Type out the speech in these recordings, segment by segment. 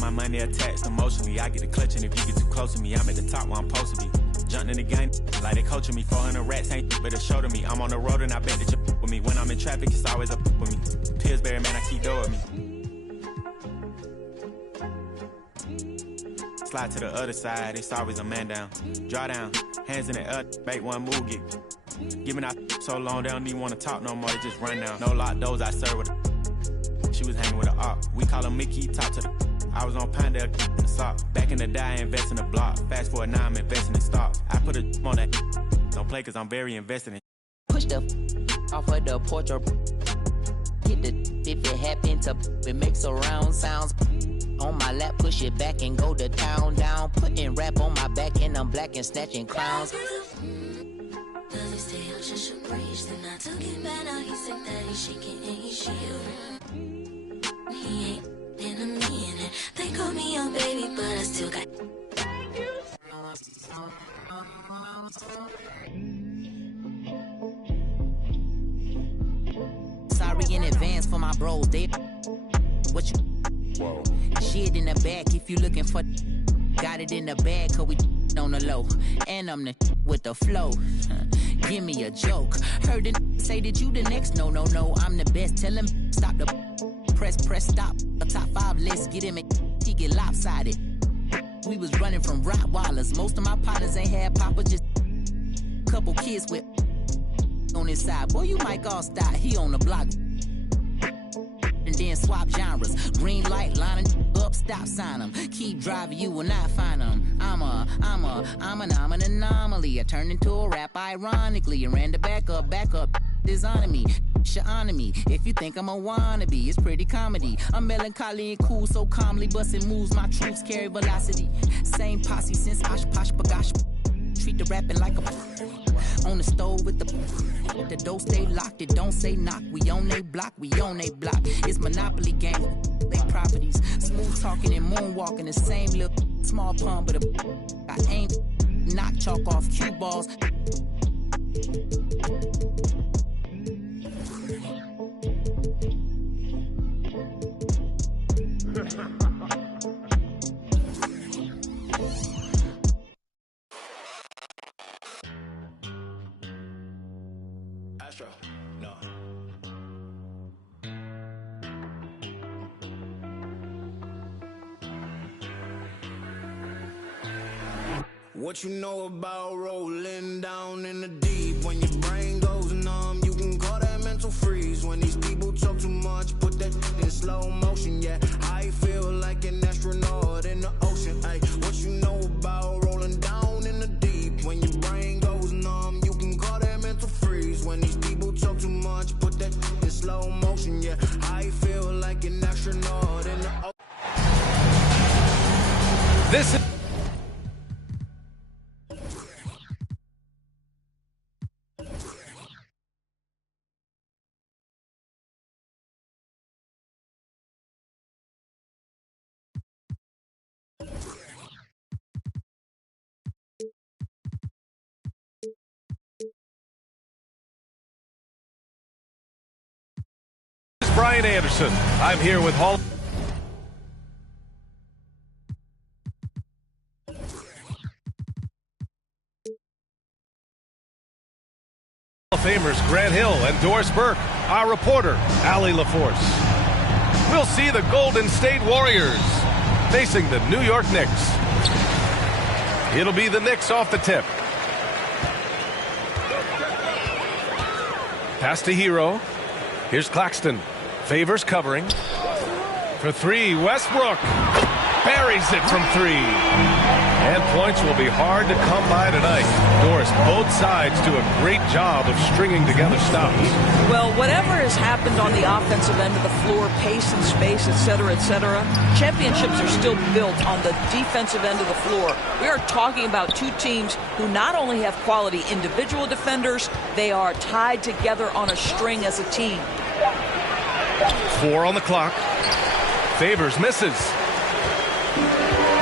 got my money attached emotionally. I get the clutch, and if you get too close to me, I'm at the top where I'm supposed to be. Jumping in the game like they coaching me. 400 rats ain't but a show to me. I'm on the road and I bet that you with me. When I'm in traffic, it's always up with me. Pillsbury, man, I keep doing with me. Slide to the other side, it's always a man down. Draw down, hands in the air, bait one move, get giving out so long, they don't even want to talk no more, they just run down. No lock doors, I serve with a she was hanging with a op. We call him Mickey, talk to the I was on Pinedale in the sock. Back in the day, I invest in the block. Fast forward now, I'm investing in stocks. I put a on that. Don't play cause I'm very invested in. Push the off of the porch or hit the if it happen to it makes surround sounds. On my lap, push it back and go to town down. Putting rap on my back and I'm black and snatching clowns. Then I took it back, now he's sick that he's shaking and he's shivering. He ain't in a minute. They call me young baby, but I still got. Sorry in advance for my bros, they what you whoa. Shit in the bag if you looking for got it in the bag cause we on the low and I'm the with the flow. Give me a joke. Heard it say that you the next. No, I'm the best. Tell him stop the press stop. A top 5 list, get him and he get lopsided. We was running from Rottweilers. Most of my partners ain't had papa, just couple kids with on his side. Boy, you might all stop. He on the block. And then swap genres. Green light, lining up, stop sign them. Keep driving, you will not find them. I'm an anomaly. I turned into a rap ironically and ran the back up, designing me. Honor me. If you think I'm a wannabe, it's pretty comedy. I'm melancholy and cool, so calmly busting moves. My troops carry velocity. Same posse since Osh Posh Bagash. Treat the rapping like a on the stove with the door stay locked. It don't say knock. We on they block. It's Monopoly game. They properties. Smooth talking and moonwalking. The same little small pun, but I ain't knock chalk off cue balls. No. What you know about rolling down in the deep? When your brain goes numb, you can call that mental freeze. When these people talk too much, put that in slow motion. Yeah, I feel like an astronaut in the ocean. Ay, what you know about rolling down in the deep? When your brain goes numb, you can call that mental freeze. When these people talk too much, put that in slow motion. Yeah, I feel like an astronaut in the ocean. This is Brian Anderson. I'm here with Hall of Famers Grant Hill and Doris Burke. Our reporter, Allie LaForce. We'll see the Golden State Warriors facing the New York Knicks. It'll be the Knicks off the tip. Pass to Hero. Here's Claxton. Favors covering. For 3, Westbrook buries it from 3. And points will be hard to come by tonight. Doris, both sides do a great job of stringing together stops. Well, whatever has happened on the offensive end of the floor, pace and space, etc., championships are still built on the defensive end of the floor. We are talking about two teams who not only have quality individual defenders, they are tied together on a string as a team. 4 on the clock. Favors misses.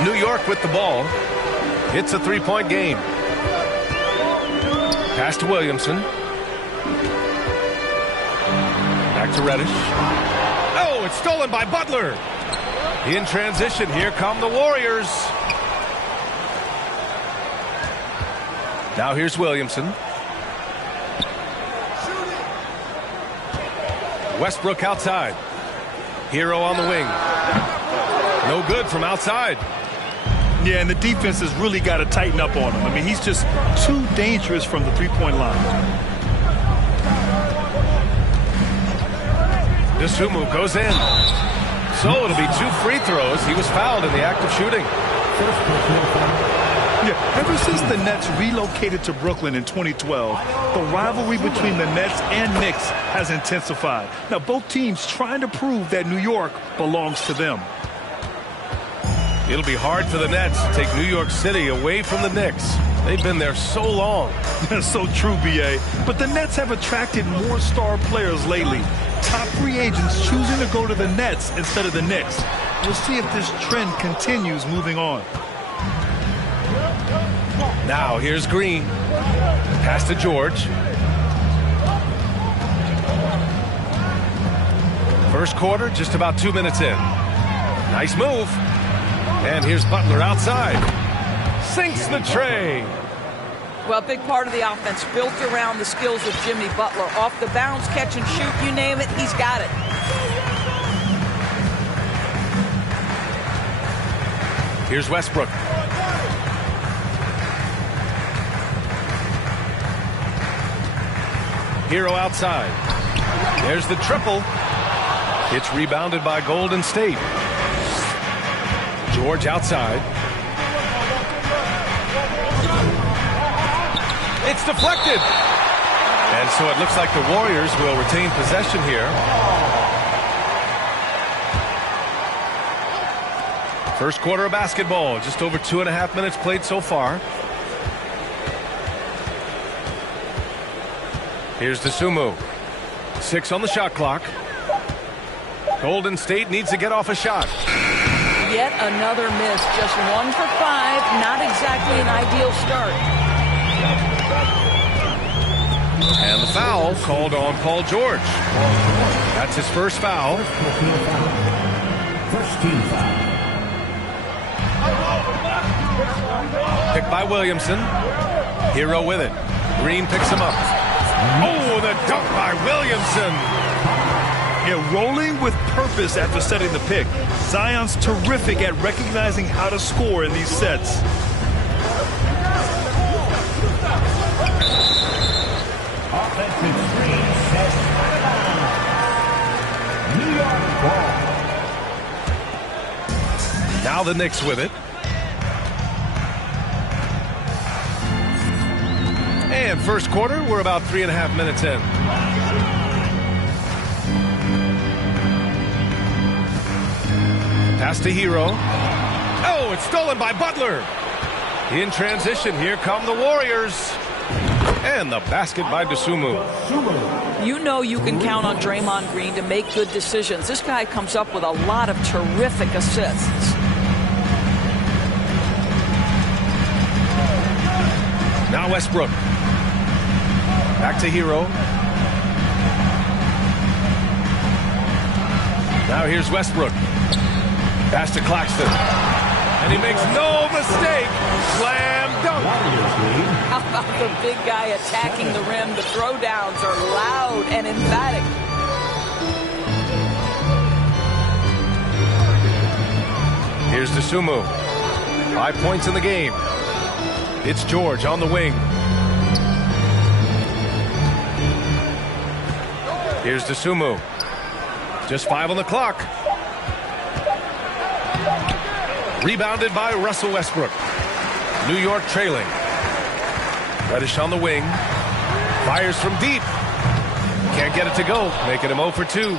New York with the ball. It's a 3-point game. Pass to Williamson. Back to Reddish. Oh, it's stolen by Butler. In transition, here come the Warriors. Now here's Williamson. Westbrook outside. Hero on the wing. No good from outside. Yeah, and the defense has really got to tighten up on him. I mean, he's just too dangerous from the three-point line. Dosunmu goes in. So it'll be 2 free throws. He was fouled in the act of shooting. Yeah, ever since the Nets relocated to Brooklyn in 2012, the rivalry between the Nets and Knicks has intensified. Now, both teams trying to prove that New York belongs to them. It'll be hard for the Nets to take New York City away from the Knicks. They've been there so long. That's so true, B.A. But the Nets have attracted more star players lately. Top free agents choosing to go to the Nets instead of the Knicks. We'll see if this trend continues moving on. Now here's Green. Pass to George. First quarter, just about 2 minutes in. Nice move. And here's Butler outside. Sinks the tray. Well, a big part of the offense built around the skills of Jimmy Butler. Off the bounce, catch and shoot, you name it, he's got it. Here's Westbrook. Hero outside. There's the triple. It's rebounded by Golden State. George outside. It's deflected. And so it looks like the Warriors will retain possession here. First quarter of basketball. Just over 2.5 minutes played so far. Here's Dosunmu. 6 on the shot clock. Golden State needs to get off a shot. Yet another miss. Just 1 for 5. Not exactly an ideal start. And the foul called on Paul George. That's his first foul. First team foul. Picked by Williamson. Hero with it. Green picks him up. Oh, the dunk by Williamson. Yeah, rolling with purpose after setting the pick. Zion's terrific at recognizing how to score in these sets. Offensive screen set. New York ball. Now the Knicks with it. And first quarter, we're about 3.5 minutes in. Pass to Hero. Oh, it's stolen by Butler. In transition, here come the Warriors. And the basket by Dosunmu. You know you can count on Draymond Green to make good decisions. This guy comes up with a lot of terrific assists. Now Westbrook. Back to Hero. Now here's Westbrook. Pass to Claxton. And he makes no mistake. Slam dunk. How about the big guy attacking the rim? The throwdowns are loud and emphatic. Here's Dosunmu. 5 points in the game. It's George on the wing. Here's Dosunmu. Just 5 on the clock. Rebounded by Russell Westbrook. New York trailing. Reddish on the wing. Fires from deep. Can't get it to go. Making him 0 for 2.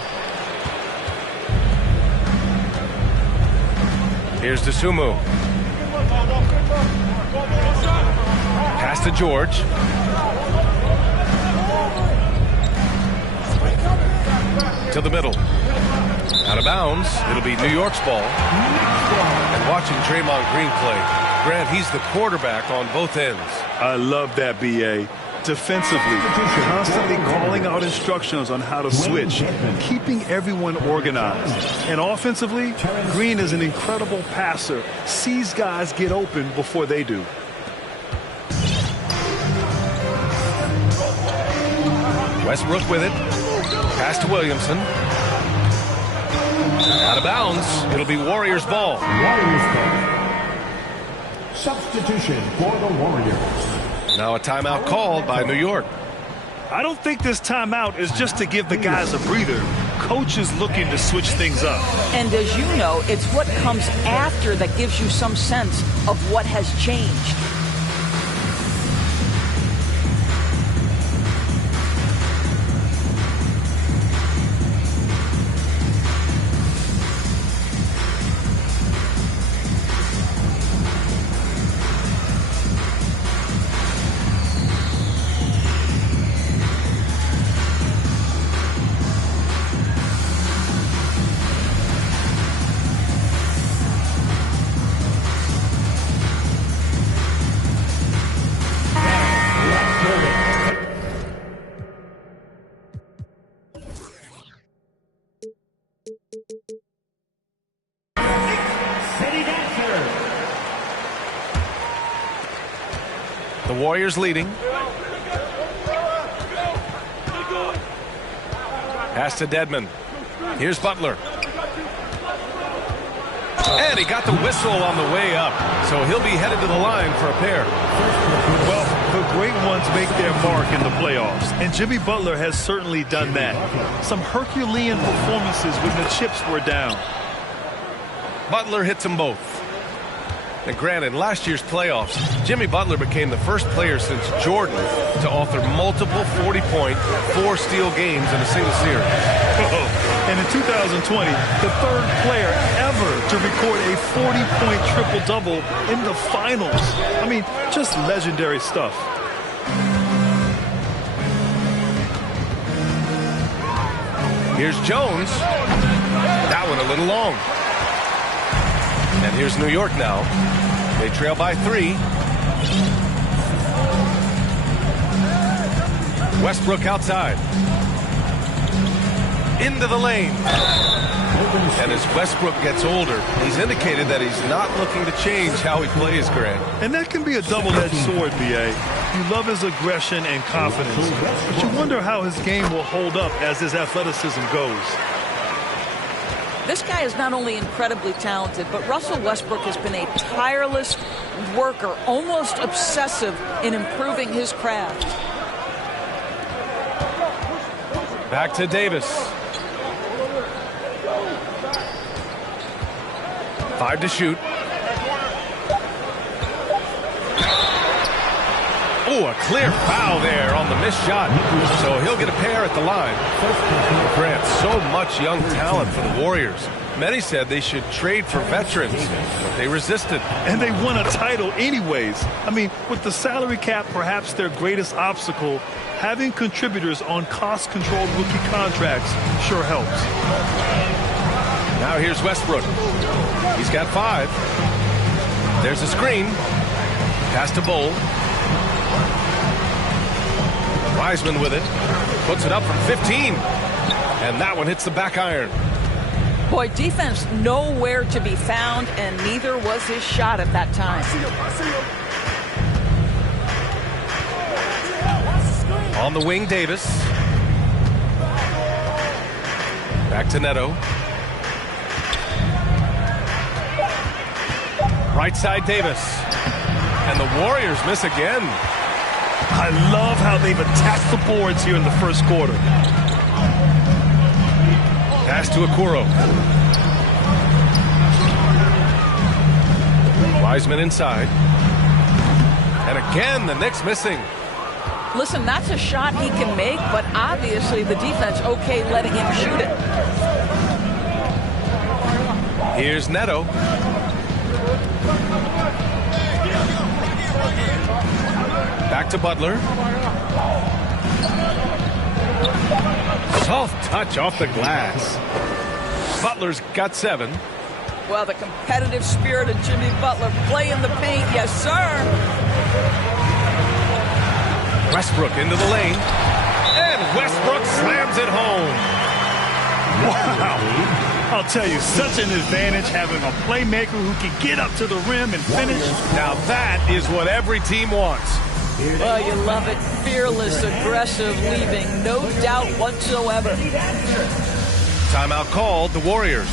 Here's Dosunmu. Pass to George. To the middle. Out of bounds. It'll be New York's ball. And watching Draymond Green play, Grant, he's the quarterback on both ends. I love that, B.A. Defensively, constantly calling out instructions on how to switch, keeping everyone organized. And offensively, Green is an incredible passer, sees guys get open before they do. Westbrook with it. Pass to Williamson. Out of bounds. It'll be Warriors ball. Warriors ball. Substitution for the Warriors. Now a timeout called by New York. I don't think this timeout is just to give the guys a breather. Coach is looking to switch things up. And as you know, it's what comes after that gives you some sense of what has changed. The Warriors leading. Pass to Dedmon. Here's Butler. And he got the whistle on the way up. So he'll be headed to the line for a pair. Well, the great ones make their mark in the playoffs. And Jimmy Butler has certainly done that. Some Herculean performances when the chips were down. Butler hits them both. And granted, last year's playoffs, Jimmy Butler became the first player since Jordan to author multiple 40-point, 4-steal games in a single series. And in 2020, the third player ever to record a 40-point triple-double in the finals. I mean, just legendary stuff. Here's Jones. That one a little long. And here's New York now. They trail by 3. Westbrook outside. Into the lane. And as Westbrook gets older, he's indicated that he's not looking to change how he plays, Grant. And that can be a double-edged sword, B.A. You love his aggression and confidence, but you wonder how his game will hold up as his athleticism goes. This guy is not only incredibly talented, but Russell Westbrook has been a tireless worker, almost obsessive in improving his craft. Back to Davis. 5 to shoot. Oh, a clear foul there on the missed shot. So he'll get a pair at the line. Grant, so much young talent for the Warriors. Many said they should trade for veterans, but they resisted. And they won a title anyways. I mean, with the salary cap perhaps their greatest obstacle, having contributors on cost-controlled rookie contracts sure helps. Now here's Westbrook. He's got 5. There's a screen. Pass to Bowl. Wiseman with it. Puts it up from 15. And that one hits the back iron. Boy, defense nowhere to be found, and neither was his shot at that time. On the wing, Davis. Back to Neto. Right side, Davis. And the Warriors miss again. I love how they've attacked the boards here in the first quarter. Pass to Okoro. Wiseman inside. And again, the Knicks missing. Listen, that's a shot he can make, but obviously the defense okay letting him shoot it. Here's Neto. Back to Butler. Soft touch off the glass. Butler's got 7. Well, the competitive spirit of Jimmy Butler playing the paint, yes, sir. Westbrook into the lane. And Westbrook slams it home. Wow. I'll tell you, such an advantage having a playmaker who can get up to the rim and finish. Now that is what every team wants. Well, you love it. Fearless, aggressive, leaving. No doubt whatsoever. Timeout called, the Warriors.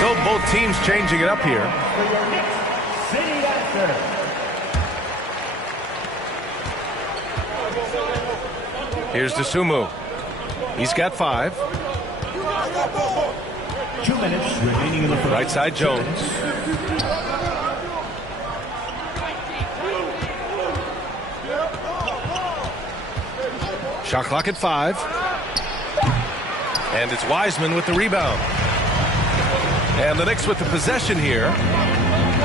So both teams changing it up here. Here's DeSumo. He's got 5. 2 minutes remaining in the first. Right side Jones. Shot clock at 5. And it's Wiseman with the rebound. And the Knicks with the possession here.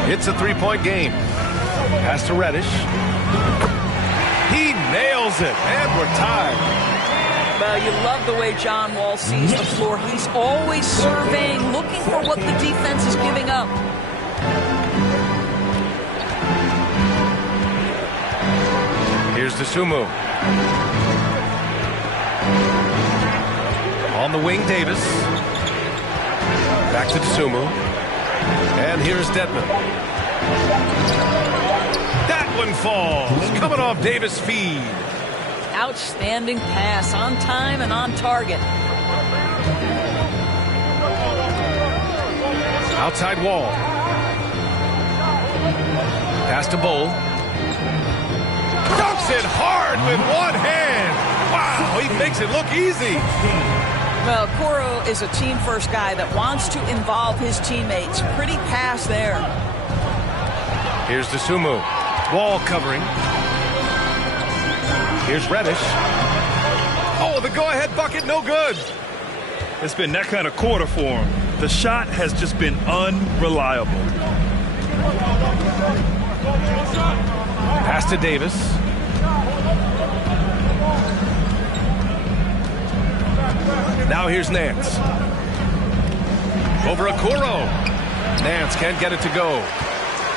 It's a 3-point game. Pass to Reddish. He nails it, and we're tied. Well, you love the way John Wall sees the floor. He's always surveying, looking for what the defense is giving up. Here's DeSumo. On the wing, Davis. Back to DeSumo. And here's Dedmon. That one falls. Coming off Davis' feed. Outstanding pass, on time and on target. Outside Wall. Pass to Bull. Dunks it hard with one hand. Wow, he makes it look easy. Well, Coro is a team-first guy that wants to involve his teammates. Pretty pass there. Here's DeSumo. Wall covering. Here's Reddish. Oh, the go-ahead bucket, no good. It's been that kind of quarter for him. The shot has just been unreliable. Pass to Davis. Now here's Nance. Over Okoro. Nance can't get it to go.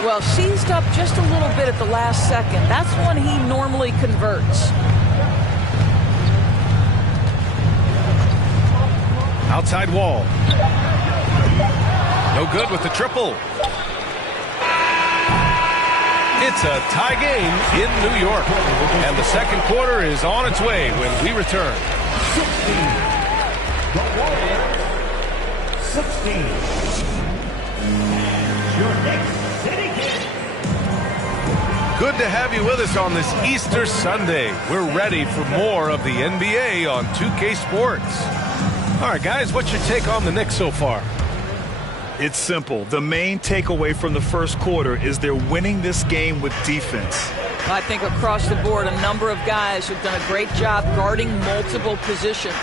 Well, seized up just a little bit at the last second. That's when he normally converts. Outside Wall. No good with the triple. It's a tie game in New York. And the second quarter is on its way when we return. 16. Your next city game. Good to have you with us on this Easter Sunday. We're ready for more of the NBA on 2K Sports. All right, guys, what's your take on the Knicks so far? It's simple. The main takeaway from the first quarter is they're winning this game with defense. I think across the board, a number of guys have done a great job guarding multiple positions.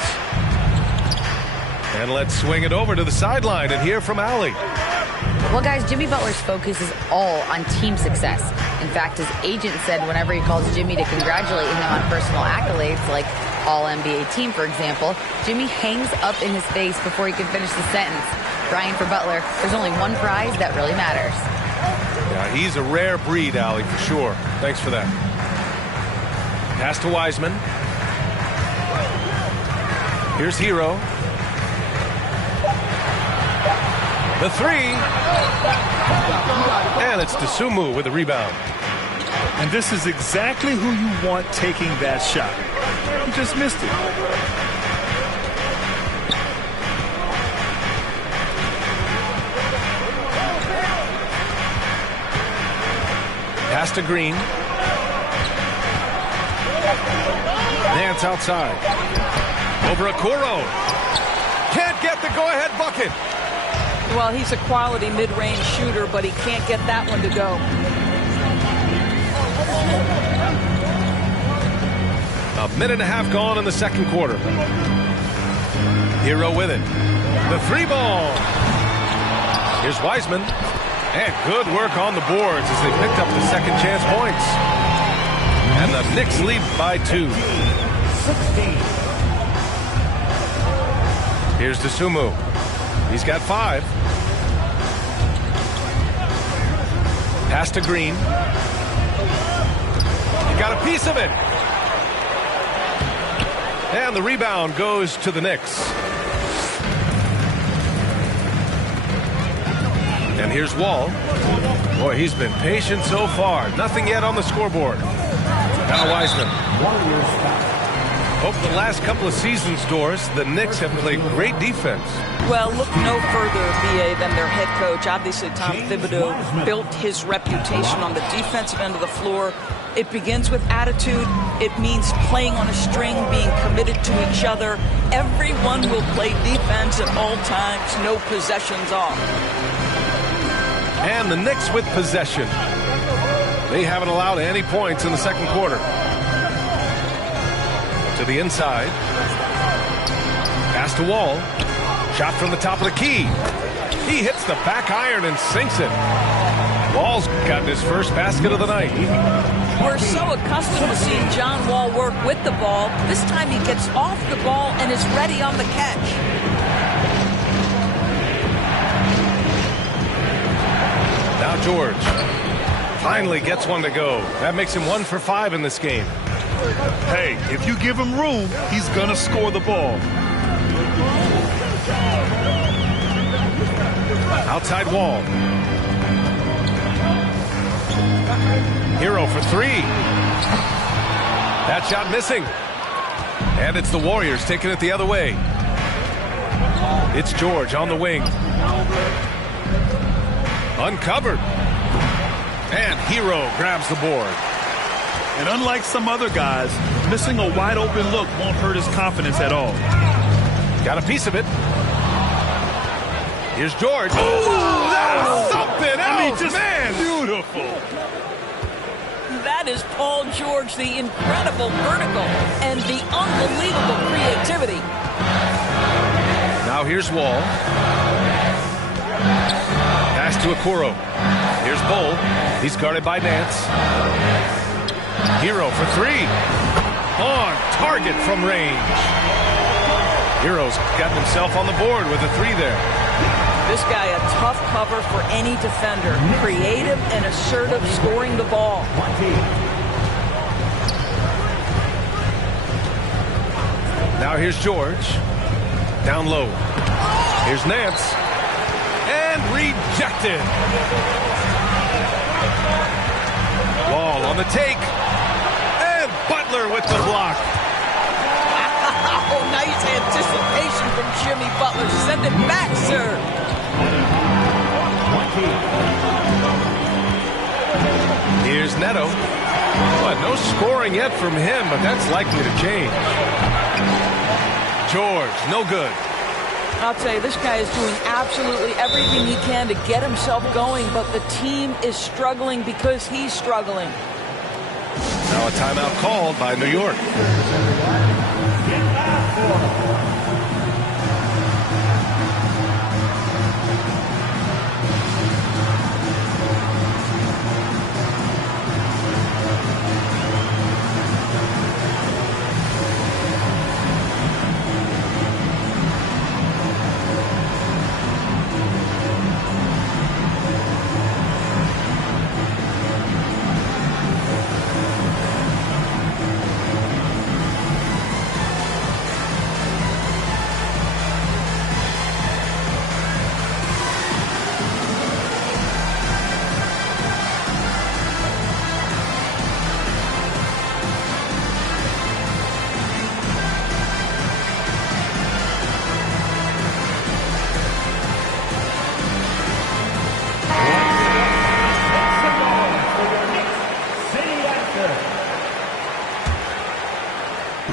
And let's swing it over to the sideline and hear from Allie. Well, guys, Jimmy Butler's focus is all on team success. In fact, his agent said whenever he calls Jimmy to congratulate him on personal accolades, like All-NBA team, for example, Jimmy hangs up in his face before he can finish the sentence. Brian, for Butler, there's only one prize that really matters. Yeah, he's a rare breed, Allie, for sure. Thanks for that. Pass to Wiseman. Here's Hero. The three. And it's DeSumo with the rebound. And this is exactly who you want taking that shot. He just missed it. Pass to Green. Nance outside. Over Okoro. Can't get the go-ahead bucket. Well, he's a quality mid-range shooter, but he can't get that one to go. A minute and a half gone in the second quarter. Hero with it. The three ball. Here's Wiseman. And good work on the boards as they picked up the second chance points. And the Knicks lead by 2. 16. Here's Dosunmu. He's got 5. Pass to Green. He got a piece of it. And the rebound goes to the Knicks. And here's Wall. Boy, he's been patient so far. Nothing yet on the scoreboard. Now Wiseman. Over the last couple of seasons, Doris, the Knicks have played great defense. Well, look no further, BA, than their head coach. Obviously, Tom Thibodeau built his reputation on the defensive end of the floor. It begins with attitude. It means playing on a string, being committed to each other. Everyone will play defense at all times, no possessions off. And the Knicks with possession. They haven't allowed any points in the second quarter. To the inside. Pass to Wall. Shot from the top of the key. He hits the back iron and sinks it. Wall's gotten his first basket of the night. We're so accustomed to seeing John Wall work with the ball. This time he gets off the ball and is ready on the catch. Now George finally gets one to go. That makes him 1 for 5 in this game. Hey, if you give him room, he's gonna score the ball. Outside Wall. Hero for 3. That shot missing. And it's the Warriors taking it the other way. It's George on the wing. Uncovered. And Hero grabs the board. And unlike some other guys, missing a wide open look won't hurt his confidence at all. Got a piece of it. Here's George. Oh, that's something else, man. Beautiful. That is Paul George, the incredible vertical and the unbelievable creativity. Now here's Wall. Pass to Okoro. Here's Bull. He's guarded by Nance. Hero for 3. On target from range. Hero's gotten himself on the board with a 3 there. This guy a tough cover for any defender. Creative and assertive scoring the ball. Now here's George. Down low. Here's Nance. And rejected. Wall on the take. And Butler with the block. Oh, nice anticipation from Jimmy Butler. Send it back, sir. Here's Neto. But no scoring yet from him, but that's likely to change. George, no good. I'll tell you, this guy is doing absolutely everything he can to get himself going, but the team is struggling because he's struggling. Now a timeout called by New York.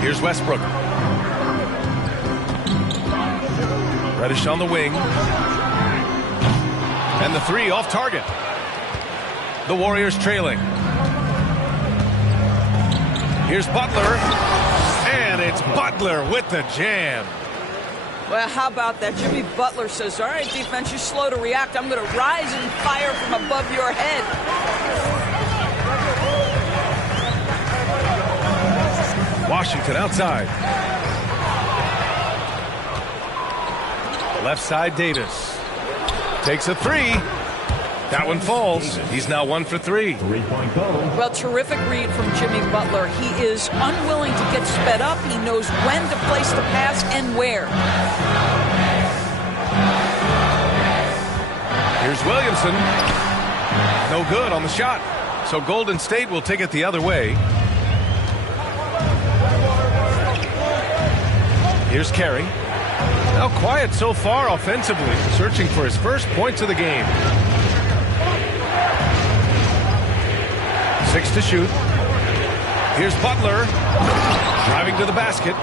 Here's Westbrook. Reddish on the wing. And the 3 off target. The Warriors trailing. Here's Butler. And it's Butler with the jam. Well, how about that? Jimmy Butler says, all right, defense, you're slow to react. I'm going to rise and fire from above your head. Washington outside. Left side, Davis. Takes a three. That one falls. He's now 1 for 3. Well, terrific read from Jimmy Butler. He is unwilling to get sped up. He knows when to place the pass and where. Here's Williamson. No good on the shot. So Golden State will take it the other way. Here's Carey. Now quiet so far offensively, searching for his first points of the game. 6 to shoot. Here's Butler driving to the basket.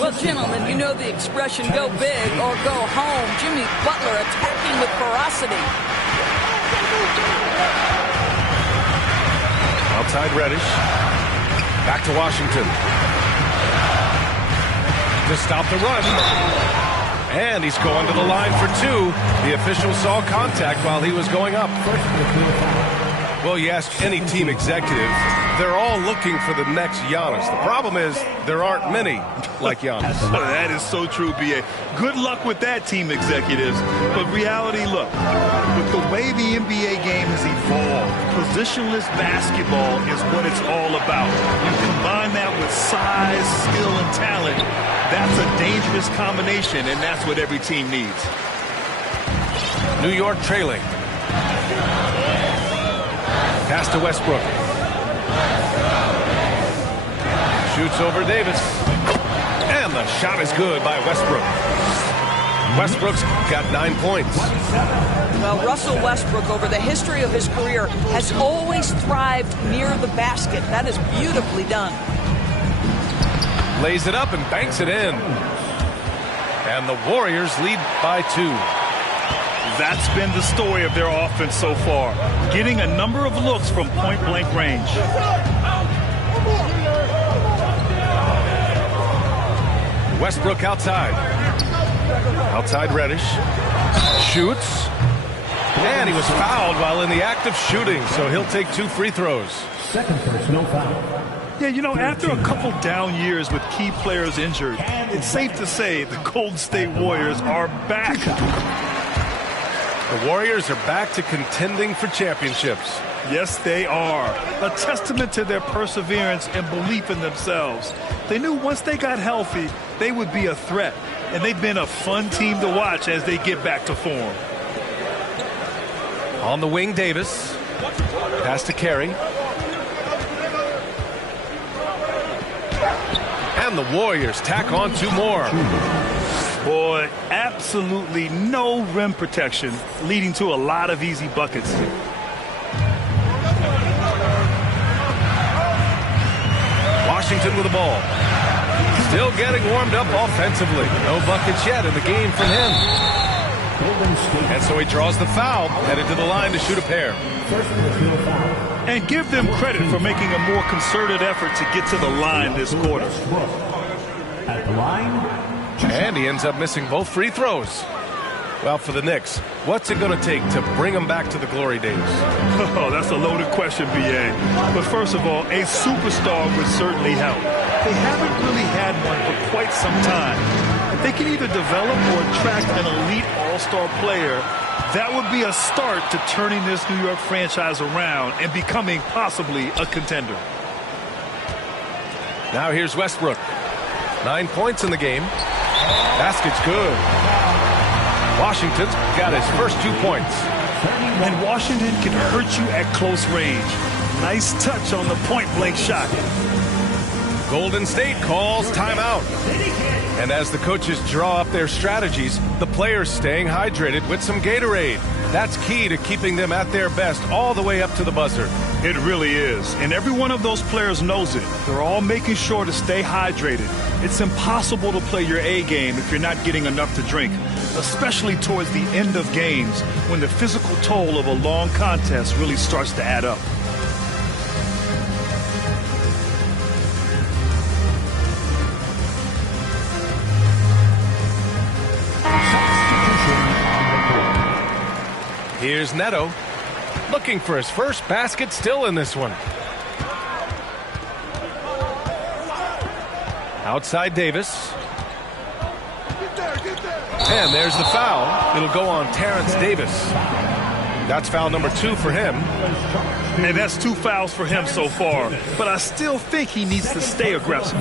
Well, gentlemen, you know the expression go big or go home. Jimmy Butler attacking with ferocity. Outside Reddish. Back to Washington. To stop the run. And he's going to the line for 2. The official saw contact while he was going up. Well, you ask any team executive, they're all looking for the next Giannis. The problem is there aren't many like Giannis. That is so true, B.A. Good luck with that, team executives. But reality, look, with the way the NBA game has evolved, positionless basketball is what it's all about. You combine that with size, skill, and talent, that's a dangerous combination, and that's what every team needs. New York trailing. Pass to Westbrook. Shoots over Davis. And the shot is good by Westbrook. Westbrook's got 9 points. Well, Russell Westbrook, over the history of his career, has always thrived near the basket. That is beautifully done. Lays it up and banks it in. And the Warriors lead by 2. That's been the story of their offense so far, getting a number of looks from point-blank range. Westbrook outside. Outside Reddish. Shoots. And he was fouled while in the act of shooting, so he'll take 2 free throws. Second personal foul. Yeah, you know, after a couple down years with key players injured, it's safe to say the Golden State Warriors are back. The Warriors are back to contending for championships. Yes, they are. A testament to their perseverance and belief in themselves. They knew once they got healthy, they would be a threat. And they've been a fun team to watch as they get back to form. On the wing, Davis. Pass to Carey. And the Warriors tack on 2 more. Boy, absolutely no rim protection, leading to a lot of easy buckets. Washington with the ball. Still getting warmed up offensively. No buckets yet in the game from him. And so he draws the foul, headed to the line to shoot a pair. And give them credit for making a more concerted effort to get to the line this quarter. At the line. And he ends up missing both free throws. Well, for the Knicks, what's it going to take to bring them back to the glory days? Oh, that's a loaded question, B.A. But first of all, a superstar would certainly help. They haven't really had one for quite some time. If they can either develop or attract an elite all-star player, that would be a start to turning this New York franchise around and becoming possibly a contender. Now here's Westbrook. 9 points in the game. Basket's good. Washington's got his first 2 points. And Washington can hurt you at close range. Nice touch on the point-blank shot. Golden State calls timeout. And as the coaches draw up their strategies, the players staying hydrated with some Gatorade. That's key to keeping them at their best all the way up to the buzzer. It really is. And every one of those players knows it. They're all making sure to stay hydrated. It's impossible to play your A game if you're not getting enough to drink, especially towards the end of games when the physical toll of a long contest really starts to add up. Here's Neto, looking for his first basket, still in this one. Outside Davis. And there's the foul. It'll go on Terrence Davis. That's foul number 2 for him. And that's 2 fouls for him so far. But I still think he needs to stay aggressive.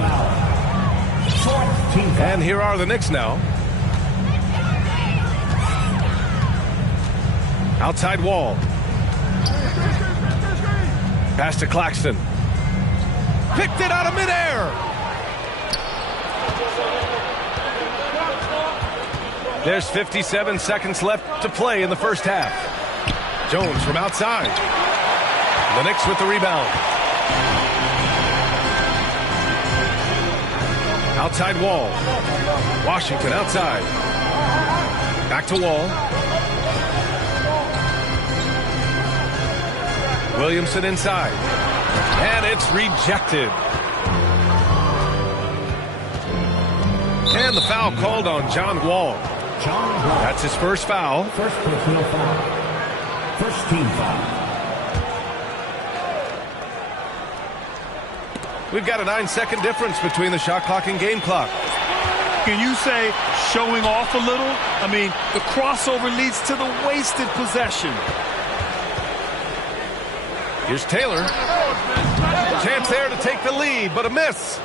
And here are the Knicks now. Outside Wall. Pass to Claxton. Picked it out of midair. There's 57 seconds left to play in the first half. Jones from outside. The Knicks with the rebound. Outside Wall. Washington outside. Back to Wall. Williamson inside. And it's rejected. And the foul called on John Wall. That's his first foul. First personal foul. First team foul. We've got a 9-second difference between the shot clock and game clock. Can you say showing off a little? I mean, the crossover leads to the wasted possession. Here's Taylor. Chance there to take the lead, but a miss.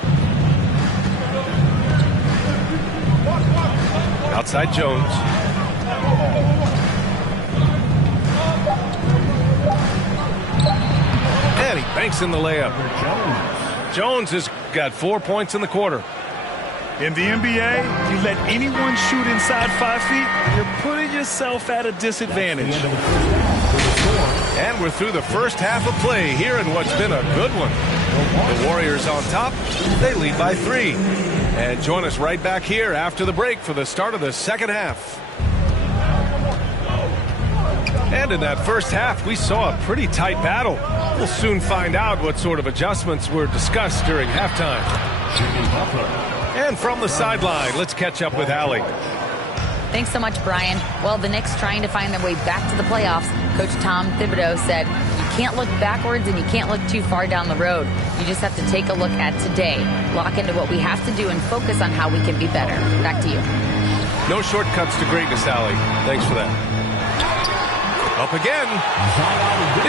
Outside Jones. And he banks in the layup. Jones has got 4 points in the quarter. In the NBA, you let anyone shoot inside 5 feet, you're putting yourself at a disadvantage. And we're through the first half of play here in what's been a good one. The Warriors on top. They lead by 3. And join us right back here after the break for the start of the second half. And in that first half, we saw a pretty tight battle. We'll soon find out what sort of adjustments were discussed during halftime. And from the sideline, let's catch up with Allie. Thanks so much, Brian. Well, the Knicks trying to find their way back to the playoffs. Coach Tom Thibodeau said, you can't look backwards and you can't look too far down the road. You just have to take a look at today, lock into what we have to do, and focus on how we can be better. Back to you. No shortcuts to greatness, Allie. Thanks for that. Up again.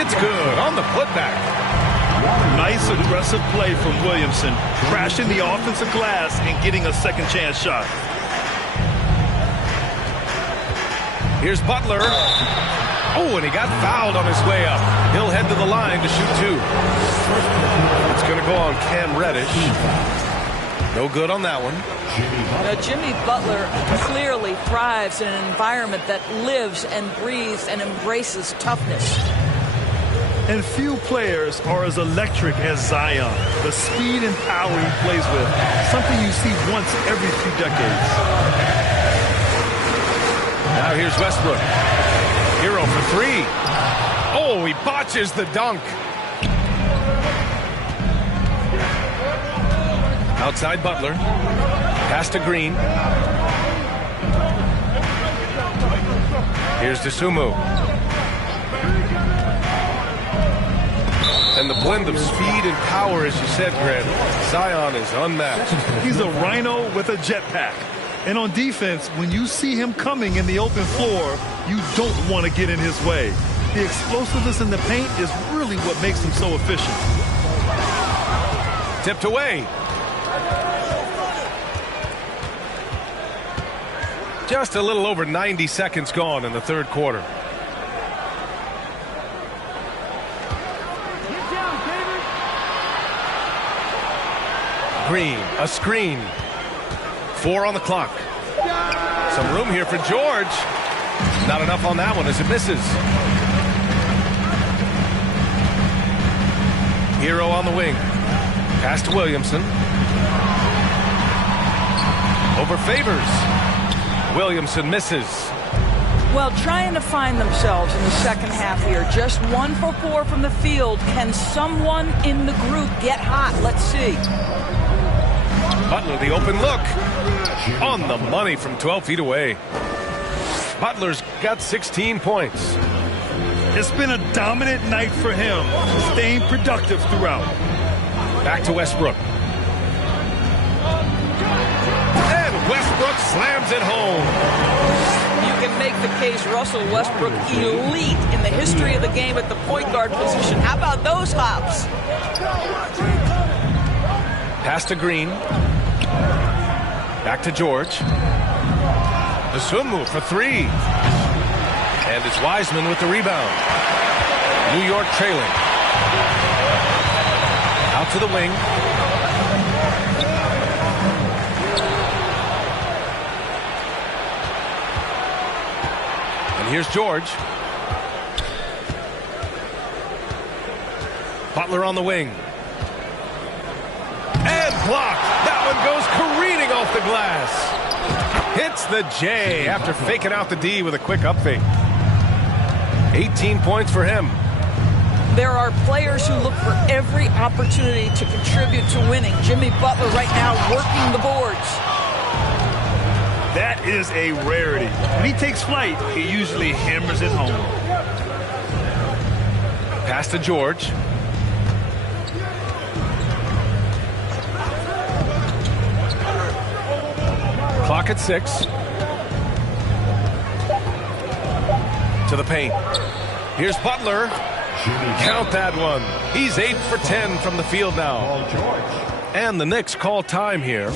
It's good on the putback. Nice aggressive play from Williamson, crashing the offensive glass and getting a second chance shot. Here's Butler. Oh, and he got fouled on his way up. He'll head to the line to shoot 2. It's going to go on Cam Reddish. No good on that one. Jimmy Butler clearly thrives in an environment that lives and breathes and embraces toughness. And few players are as electric as Zion. The speed and power he plays with, something you see once every few decades. Now here's Westbrook. Hero for 3. Oh, he botches the dunk. Outside Butler. Pass to Green. Here's Dosunmu. And the blend of speed and power, as you said, Grant, Zion is unmatched. He's a rhino with a jetpack. And on defense, when you see him coming in the open floor, you don't want to get in his way. The explosiveness in the paint is really what makes him so efficient. Tipped away. Just a little over 90 seconds gone in the third quarter. Green, a screen. 4 on the clock. Some room here for George. Not enough on that one as it misses. Hero on the wing. Pass to Williamson. Over Favors. Williamson misses. Well, trying to find themselves in the second half here. Just 1 for 4 from the field. Can someone in the group get hot? Let's see. Butler, the open look. On the money from 12 feet away. Butler's got 16 points. It's been a dominant night for him, staying productive throughout. Back to Westbrook. Westbrook slams it home. You can make the case Russell Westbrook elite in the history of the game at the point guard position. How about those hops? Pass to Green. Back to George. Dosunmu for three. And it's Wiseman with the rebound. New York trailing. Out to the wing. And here's George. Butler on the wing. And blocked. That one goes careening off the glass. Hits the J after faking out the D with a quick up fake. 18 points for him. There are players who look for every opportunity to contribute to winning. Jimmy Butler right now working the boards. That is a rarity. When he takes flight, he usually hammers it home. Pass to George. Clock at 6. To the paint. Here's Butler. Count that one. He's 8 for 10 from the field now. And the Knicks call time here.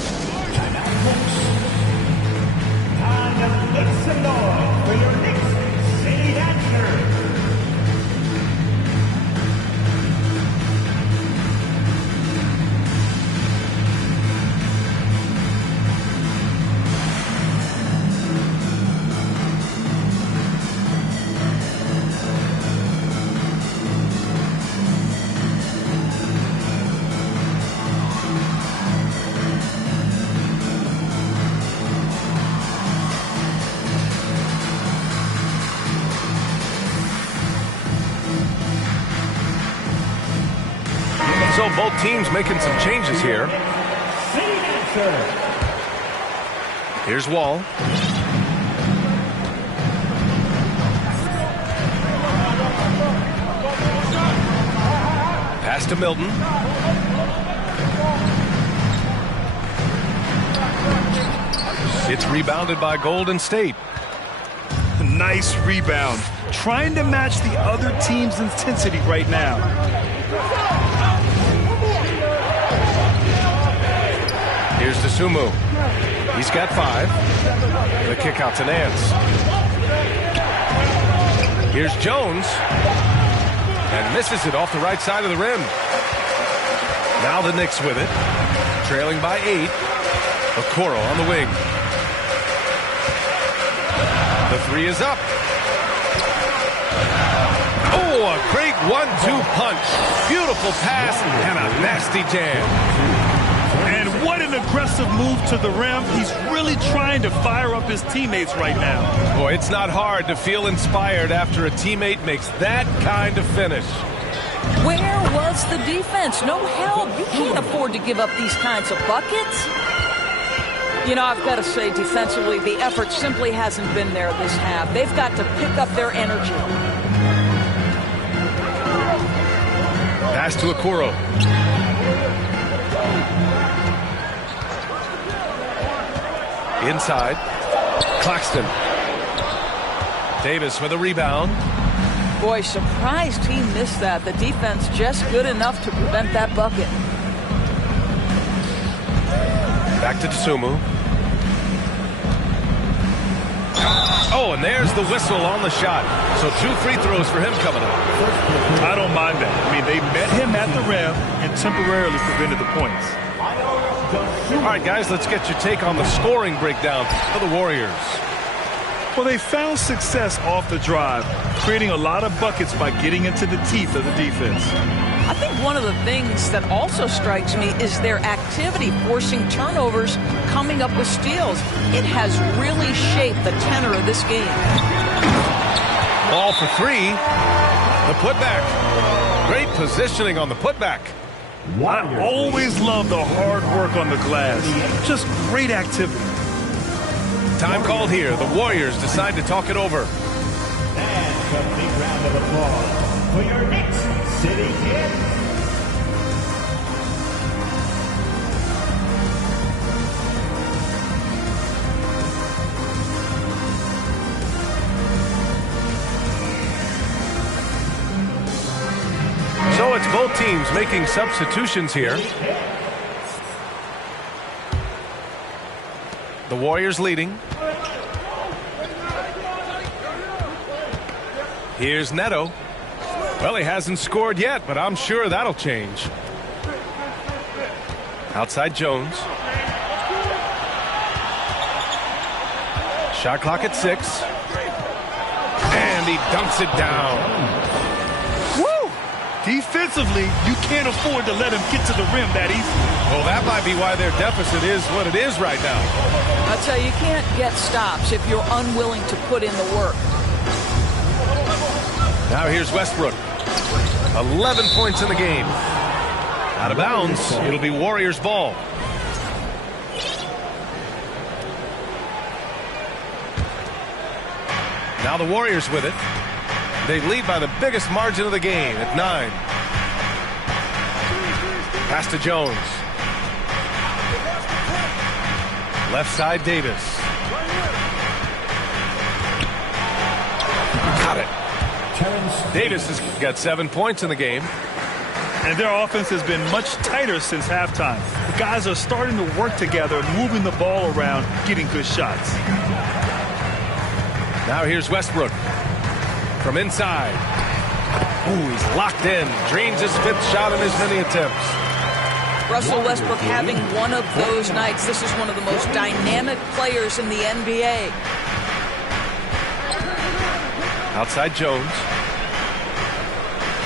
So both teams making some changes here. Here's Wall. Pass to Milton. It's rebounded by Golden State. Nice rebound. Trying to match the other team's intensity right now. Here's Dosunmu. He's got 5. The kick out to Nance. Here's Jones. And misses it off the right side of the rim. Now the Knicks with it. Trailing by 8. Okoro on the wing. The 3 is up. Oh, a great 1-2 punch. Beautiful pass and a nasty jam. And what an aggressive move to the rim. He's really trying to fire up his teammates right now. Boy, it's not hard to feel inspired after a teammate makes that kind of finish. Where was the defense? No help. You can't afford to give up these kinds of buckets. You know, I've got to say, defensively, the effort simply hasn't been there this half. They've got to pick up their energy. Pass to Okoro. Inside. Claxton. Davis with a rebound. Boy, surprised he missed that. The defense just good enough to prevent that bucket. Back to Dosunmu. Oh, and there's the whistle on the shot. So 2 free throws for him coming up. I don't mind that. I mean, they met him at the rim and temporarily prevented the points. All right, guys, let's get your take on the scoring breakdown for the Warriors. Well, they found success off the drive, creating a lot of buckets by getting into the teeth of the defense. I think one of the things that also strikes me is their activity, forcing turnovers, coming up with steals. It has really shaped the tenor of this game. Ball for 3. The putback. Great positioning on the putback. I always love the hard work on the glass. Just great activity. Time called here. The Warriors decide to talk it over. And a big round of applause for your Knicks City Kid. So it's both teams making substitutions here. The Warriors leading. Here's Neto. Well, he hasn't scored yet, but I'm sure that'll change. Outside Jones. Shot clock at 6. And he dunks it down. Woo! Defensively, you can't afford to let him get to the rim that easily. Well, that might be why their deficit is what it is right now. I'll tell you, you can't get stops if you're unwilling to put in the work. Now here's Westbrook. 11 points in the game. Out of bounds. It'll be Warriors ball. Now the Warriors with it. They lead by the biggest margin of the game at 9. Pass to Jones. Left side Davis. Got it. Davis has got 7 points in the game. And their offense has been much tighter since halftime. The guys are starting to work together, moving the ball around, getting good shots. Now here's Westbrook from inside. Ooh, he's locked in. Drains his 5th shot in as many attempts. Russell Westbrook having one of those nights. This is one of the most dynamic players in the NBA. Outside Jones.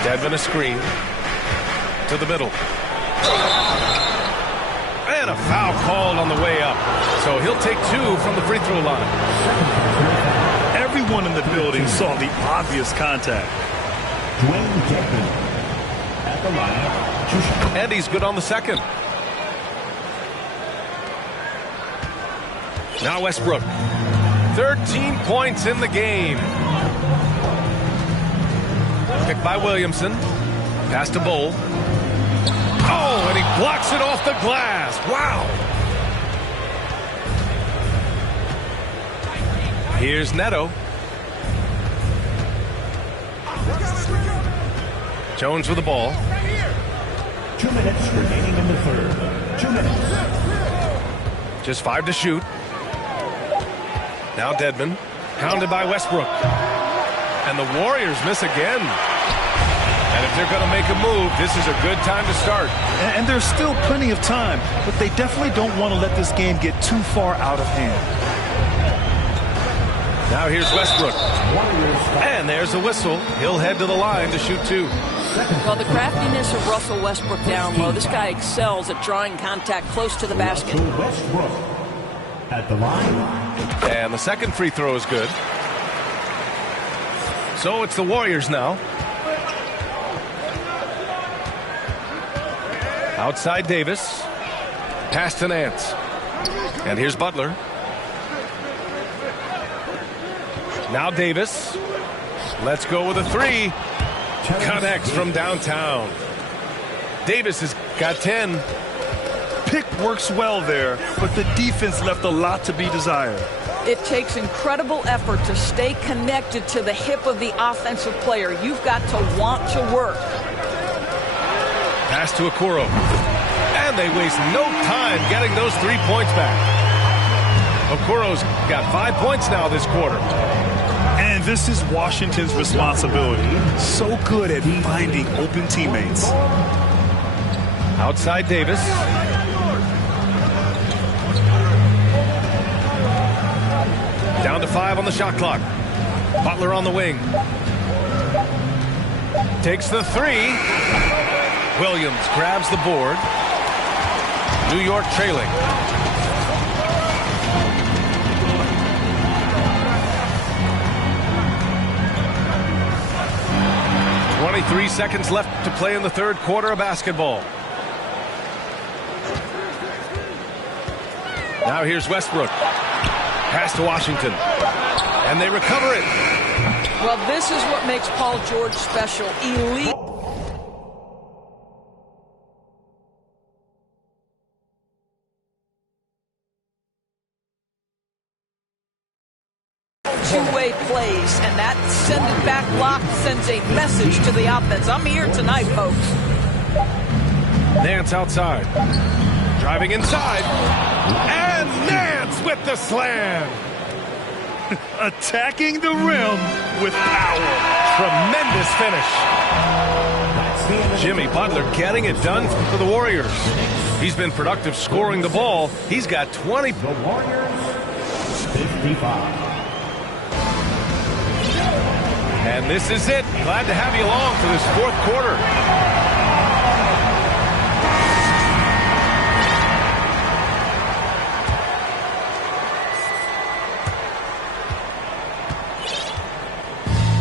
Dedmon a screen. To the middle. And a foul called on the way up. So he'll take 2 from the free throw line. Everyone in the building saw the obvious contact. At the line. And he's good on the second. Now Westbrook. 13 points in the game. Picked by Williamson. Pass to Bull. Oh, and he blocks it off the glass. Wow. Here's Neto. Jones with the ball. 2 minutes remaining in the third. 2 minutes. Just 5 to shoot. Now Dedmon. Pounded by Westbrook. And the Warriors miss again. And if they're going to make a move, this is a good time to start. And there's still plenty of time, but they definitely don't want to let this game get too far out of hand. Now here's Westbrook. And there's a whistle. He'll head to the line to shoot 2. Well, the craftiness of Russell Westbrook down low. This guy excels at drawing contact close to the basket. Westbrook at the line. And the second free throw is good. So it's the Warriors now. Outside Davis. Pass to Nance. And here's Butler. Now Davis. Let's go with a 3. Connects from downtown. Davis has got 10. Pick works well there, but the defense left a lot to be desired. It takes incredible effort to stay connected to the hip of the offensive player. You've got to want to work. Pass to Okoro. And they waste no time getting those 3 points back. Okoro's got 5 points now this quarter. And this is Washington's responsibility. So good at finding open teammates. Outside Davis. Down to 5 on the shot clock. Butler on the wing. Takes the 3. Williams grabs the board. New York trailing. .23 seconds left to play in the third quarter of basketball. Now here's Westbrook. Pass to Washington. And they recover it. Well, this is what makes Paul George special. Elite. Two-way plays, and that send it back locked sends a message to the offense. I'm here tonight, folks. Nance outside. Driving inside. And Nance with the slam. Attacking the rim with power. Tremendous finish. Jimmy Butler getting it done for the Warriors. He's been productive scoring the ball. He's got 20. The Warriors, 55. And this is it. Glad to have you along for this fourth quarter.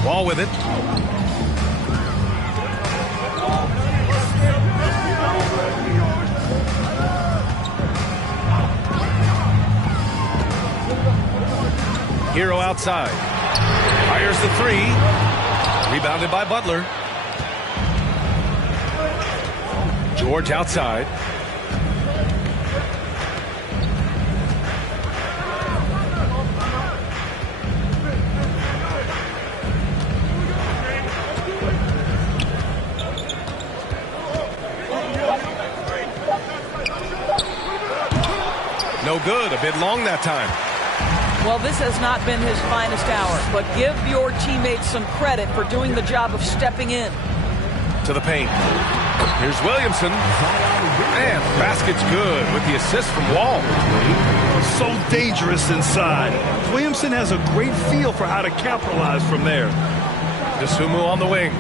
Ball with it. Hero outside. Fires the three. Rebounded by Butler. George outside. No good. A bit long that time. Well, this has not been his finest hour, but give your teammates some credit for doing the job of stepping in. To the paint. Here's Williamson. And basket's good with the assist from Wall. So dangerous inside. Williamson has a great feel for how to capitalize from there. Dosunmu on the wing.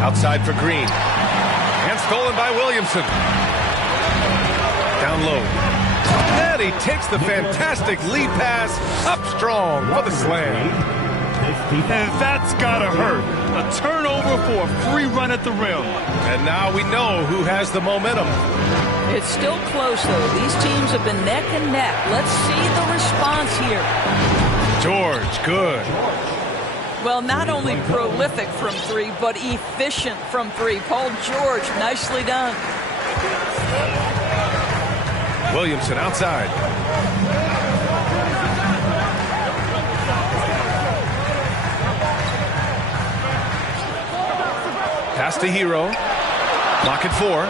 Outside for Green. And stolen by Williamson. Down low. And he takes the fantastic lead pass up strong for the slam. And that's gotta hurt. A turnover for a free run at the rim. And now we know who has the momentum. It's still close, though. These teams have been neck and neck. Let's see the response here. George, good. Well, not only prolific from three, but efficient from three. Paul George, nicely done. Williamson outside. Pass to Hero. Block at 4.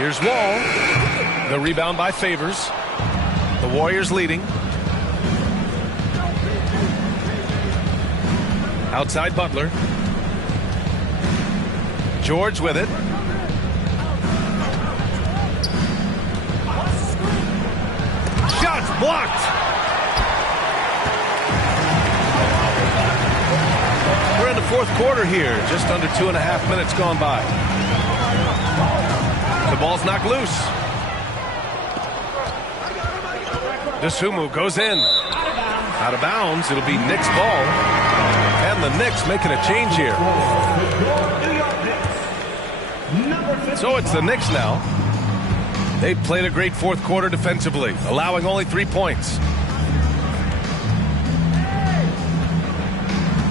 Here's Wall. The rebound by Favors. The Warriors leading. Outside Butler. George with it. Shots blocked. We're in the fourth quarter here. Just under 2.5 minutes gone by. The ball's knocked loose. Dosunmu goes in. Out of bounds. It'll be Knicks ball. And the Knicks making a change here. So it's the Knicks now. They've played a great fourth quarter defensively, allowing only 3 points.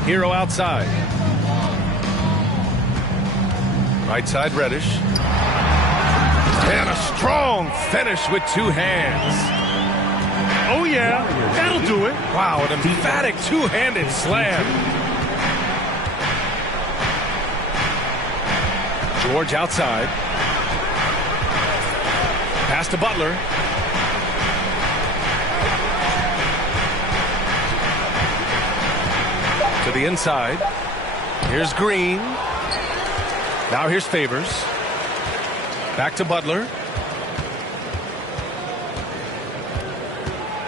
Hero outside. Right side Reddish. And a strong finish with 2 hands. Oh, yeah. That'll do it. Wow, an emphatic two-handed slam. George outside. Pass to Butler. To the inside. Here's Green. Now here's Favors. Back to Butler.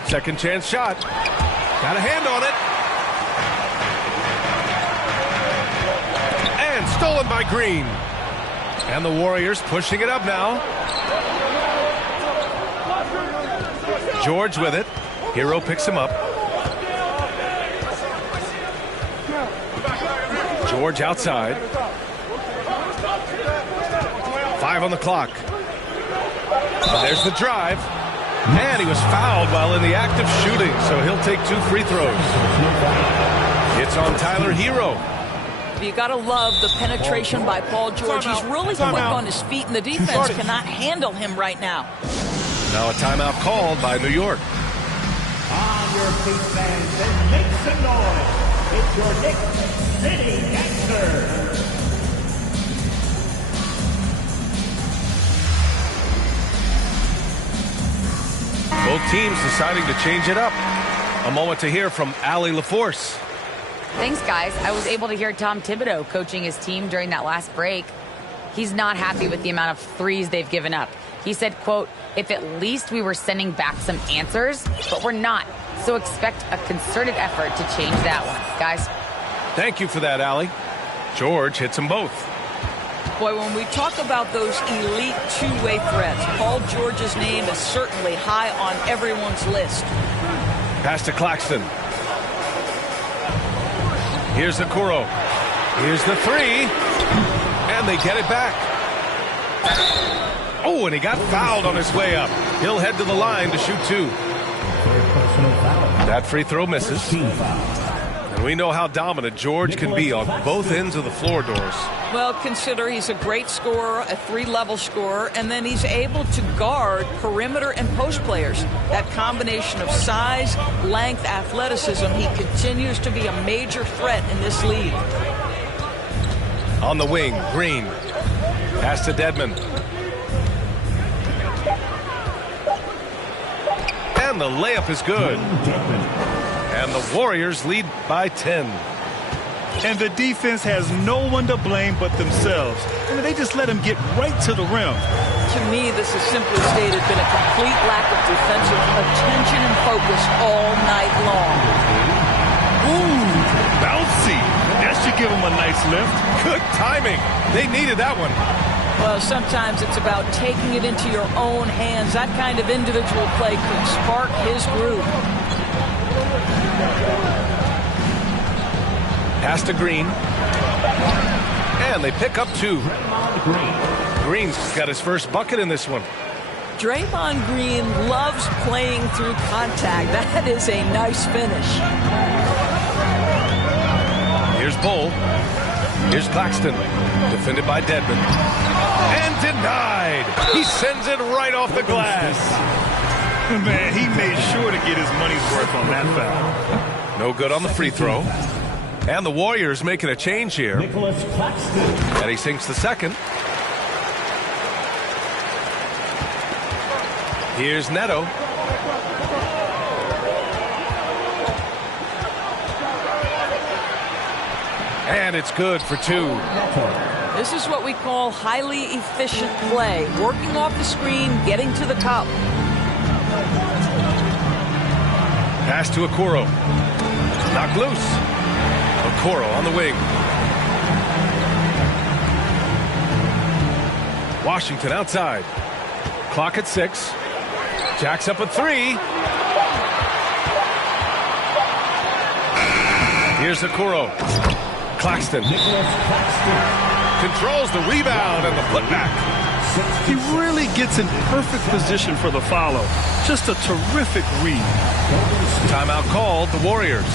Second chance shot. Got a hand on it. And stolen by Green. And the Warriors pushing it up now. George with it. Hero picks him up. George outside. 5 on the clock. And there's the drive. And he was fouled while in the act of shooting, so he'll take 2 free throws. It's on Tyler Hero. You got to love the penetration by Paul George. He's really quick on his feet, and the defense cannot handle him right now. Now a timeout called by New York. On your feet, fans, and make some noise. It's your Knicks City Gangsters. Both teams deciding to change it up. A moment to hear from Allie LaForce. Thanks, guys. I was able to hear Tom Thibodeau coaching his team during that last break. He's not happy with the amount of threes they've given up. He said, quote, if at least we were sending back some answers, but we're not. So expect a concerted effort to change that one. Guys. Thank you for that, Allie. George hits them both. Boy, when we talk about those elite two-way threats, Paul George's name is certainly high on everyone's list. Pass to Claxton. Here's the Kuro. Here's the three. And they get it back. Oh, and he got fouled on his way up. He'll head to the line to shoot two. That free throw misses. And we know how dominant George can be on both ends of the floor, Doris. Well, consider he's a great scorer, a three-level scorer, and then he's able to guard perimeter and post players. That combination of size, length, athleticism, he continues to be a major threat in this league. On the wing, Green. Pass to Dedmon. And the layup is good. And the Warriors lead by 10. And the defense has no one to blame but themselves. And they just let him get right to the rim. To me, this has simply stated been a complete lack of defensive attention and focus all night long. Ooh, bouncy. That should give him a nice lift. Good timing. They needed that one. Well, sometimes it's about taking it into your own hands. That kind of individual play could spark his groove. Pass to Green. And they pick up two. Green's got his first bucket in this one. Draymond Green loves playing through contact. That is a nice finish. Here's Bull. Here's Claxton. Defended by Dedmon. And denied. He sends it right off the glass. Man, he made sure to get his money's worth on that foul. No good on the free throw. And the Warriors making a change here. And he sinks the second. Here's Neto. And it's good for two. This is what we call highly efficient play. Working off the screen, getting to the cup. Pass to Okoro. Knocked loose. Okoro on the wing. Washington outside. Clock at 6. Jacks up a 3. Here's Okoro. Claxton. Controls the rebound and the putback. He really gets in perfect position for the follow. Just a terrific read. Timeout called, the Warriors.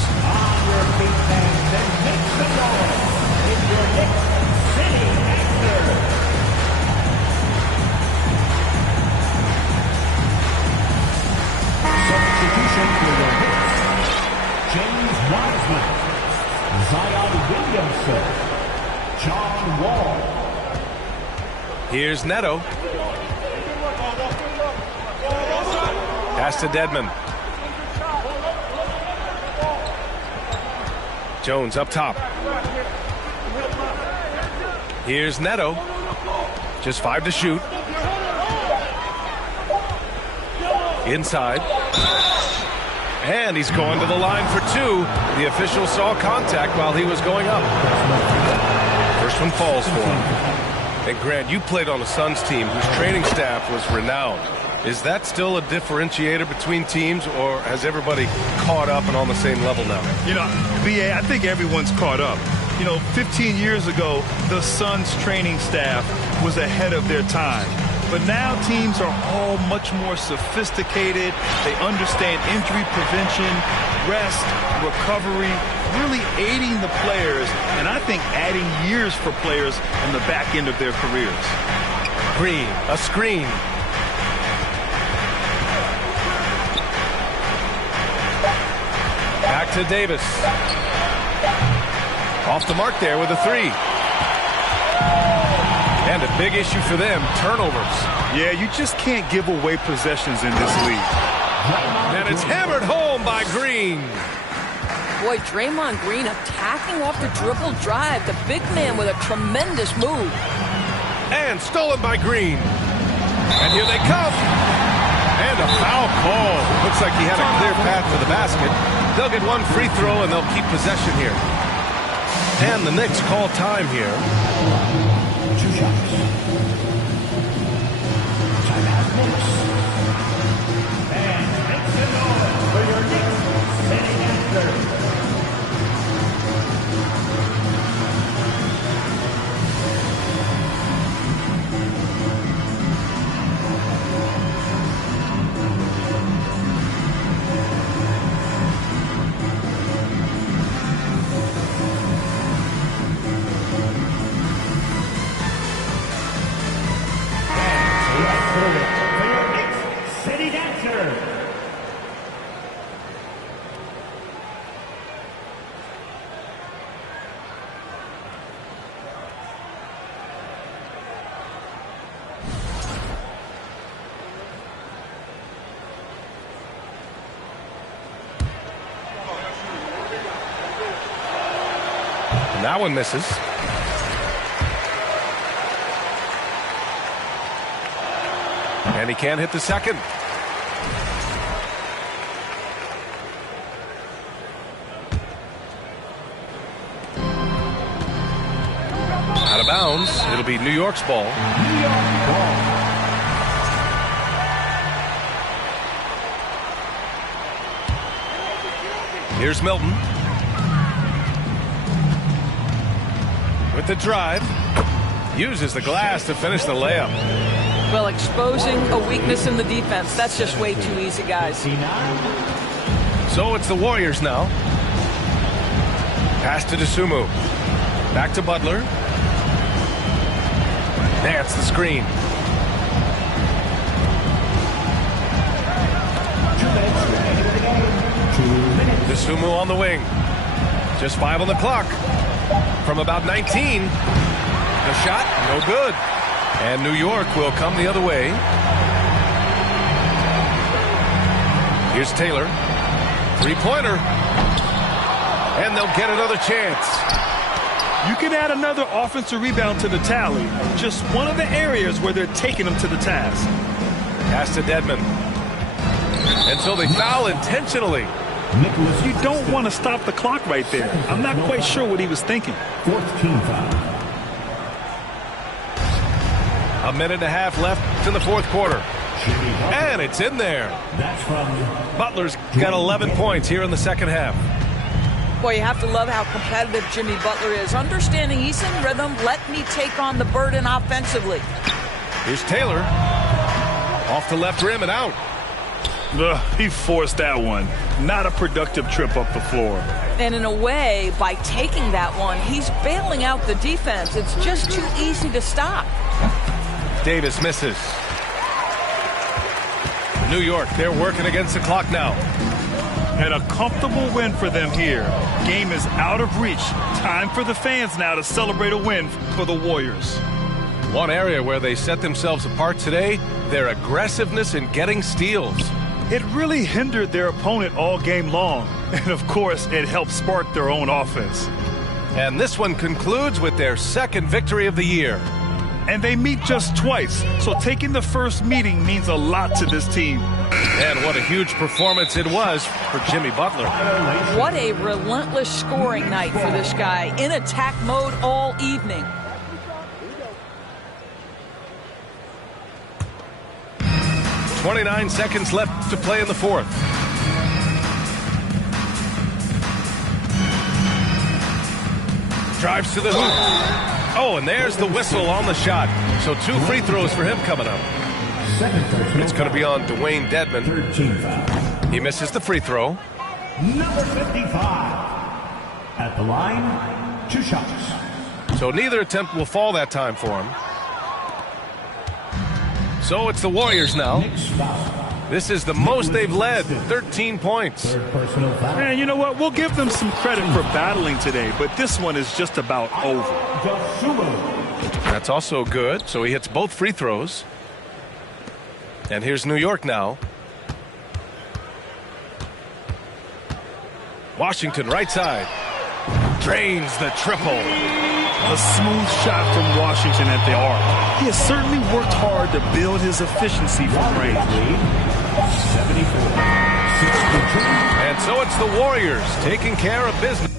Substitution for the Knicks. James Wiseman. Zion Williamson. John Wall. Here's Neto. Pass to Dedmon. Jones up top. Here's Neto. Just 5 to shoot. Inside. And he's going to the line for 2. The official saw contact while he was going up. First one falls for him. And Grant, you played on a Suns team whose training staff was renowned. Is that still a differentiator between teams, or has everybody caught up and on the same level now? You know, BA, I think everyone's caught up. You know, 15 years ago, the Suns training staff was ahead of their time. But now teams are all much more sophisticated. They understand injury prevention, rest, recovery, really aiding the players, and I think adding years for players on the back end of their careers. Green, a screen. Back to Davis. Off the mark there with a three. And a big issue for them, turnovers. Yeah, you just can't give away possessions in this league. And it's hammered home by Green. Boy, Draymond Green attacking off the dribble drive. The big man with a tremendous move. And stolen by Green. And here they come. And a foul call. Looks like he had a clear path to the basket. They'll get one free throw and they'll keep possession here. And the Knicks call time here. 2 shots. Timeout Knicks. And make some noise for your Knicks sitting after. That one misses. And he can't hit the second. Out of bounds. It'll be New York's ball. New York ball. Here's Milton. With the drive, uses the glass to finish the layup. Well, exposing a weakness in the defense, that's just way too easy, guys. So it's the Warriors now. Pass to Dosunmu. Back to Butler. That's the screen. Dosunmu on the wing. Just 5 on the clock. From about 19. The shot, no good. And New York will come the other way. Here's Taylor. Three-pointer. And they'll get another chance. You can add another offensive rebound to the tally. Just one of the areas where they're taking them to the task. Pass to Dedmon. And so they foul intentionally. You don't want to stop the clock right there. I'm not quite sure what he was thinking. 4th team foul. A minute and a half left in the 4th quarter. And it's in there. That's from Butler's got 11 points here in the second half. Boy, you have to love how competitive Jimmy Butler is. Understanding he's in rhythm, let me take on the burden offensively. Here's Taylor. Off the left rim and out. He forced that one. Not a productive trip up the floor. And in a way, by taking that one, he's bailing out the defense. It's just too easy to stop. Davis misses. New York, they're working against the clock now. And a comfortable win for them here. Game is out of reach. Time for the fans now to celebrate a win for the Warriors. One area where they set themselves apart today, their aggressiveness in getting steals. It really hindered their opponent all game long. And of course, it helped spark their own offense. And this one concludes with their second victory of the year. And they meet just twice, so taking the first meeting means a lot to this team. And what a huge performance it was for Jimmy Butler. What a relentless scoring night for this guy, in attack mode all evening. .29 seconds left to play in the 4th. Drives to the hoop. Oh, and there's the whistle on the shot. So 2 free throws for him coming up. It's going to be on Dwayne Dedman. 13 foul. He misses the free throw. Number 55. At the line, 2 shots. So neither attempt will fall that time for him. So it's the Warriors now. Knicks foul. This is the most they've led, 13 points. And you know what? We'll give them some credit for battling today, but this one is just about over. That's also good. So he hits both free throws. And here's New York now. Washington right side. Drains the triple. A smooth shot from Washington at the arc. He has certainly worked hard to build his efficiency from range. 74. And so it's the Warriors taking care of business.